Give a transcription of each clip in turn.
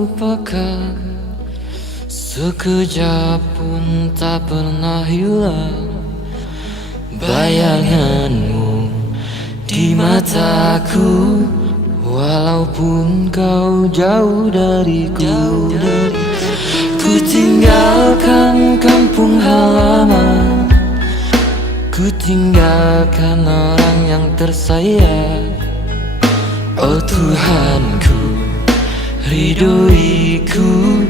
lupakan, sekejap pun tak pernah hilang. Bayanganmu di mataku, walaupun kau jauh dariku. Ku tinggalkan kampung halaman, ku tinggalkan orang yang tersayang. Oh Tuhanku, ridhoiku,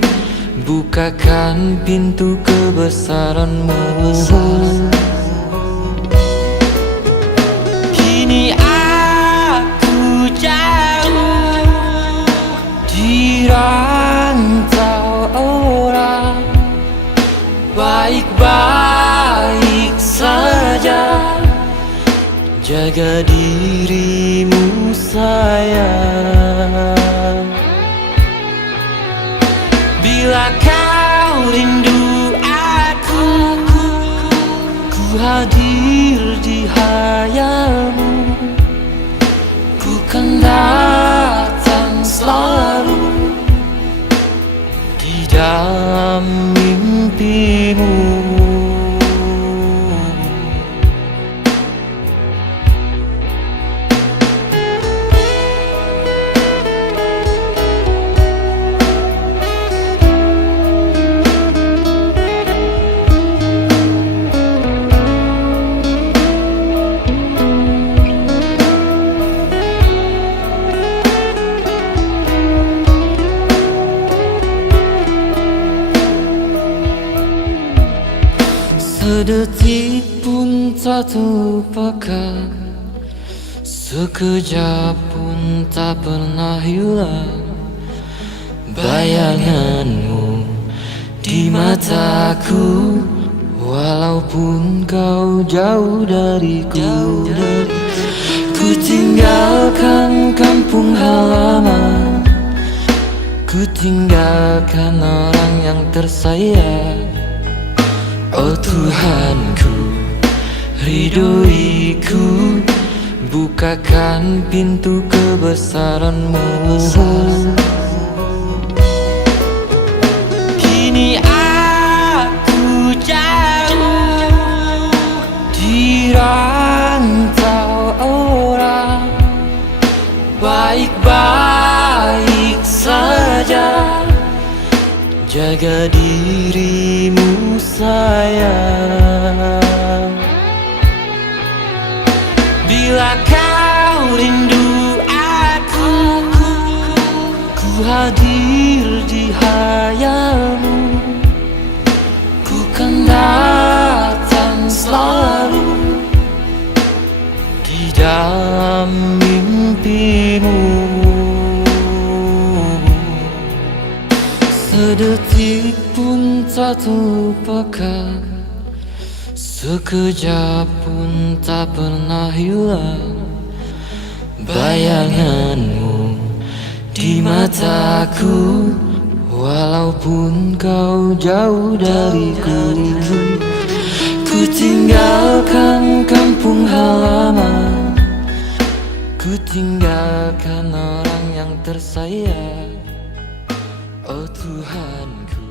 bukakan pintu kebesaran-Mu. Kini aku jauh di rantau orang, baik-baik saja, jaga dirimu sayang. Bila kau rindu aku, ku hadir di hayalmu. Ku kan datang selalu di dalam mimpimu. Sedetik pun tak terlupakan, sekejap pun tak pernah hilang. Bayanganmu di mataku, walaupun kau jauh dariku. Ku tinggalkan kampung halaman, ku tinggalkan orang yang tersayang. Oh Tuhanku, ridhoiku, bukakan pintu kebesaran-Mu. Kini aku jauh di rantau orang, baik-baik saja, jaga dirimu sayang. Bila kau rindu aku, ku hadir di hayalmu. Ku kan datang selalu di dalam mimpimu. Sedetik pun tak terlupakan, sekejap pun tak pernah hilang. Bayanganmu di mataku, walaupun kau jauh dariku. Ku tinggalkan kampung halaman, ku tinggalkan orang yang tersayang. Oh Tuhanku,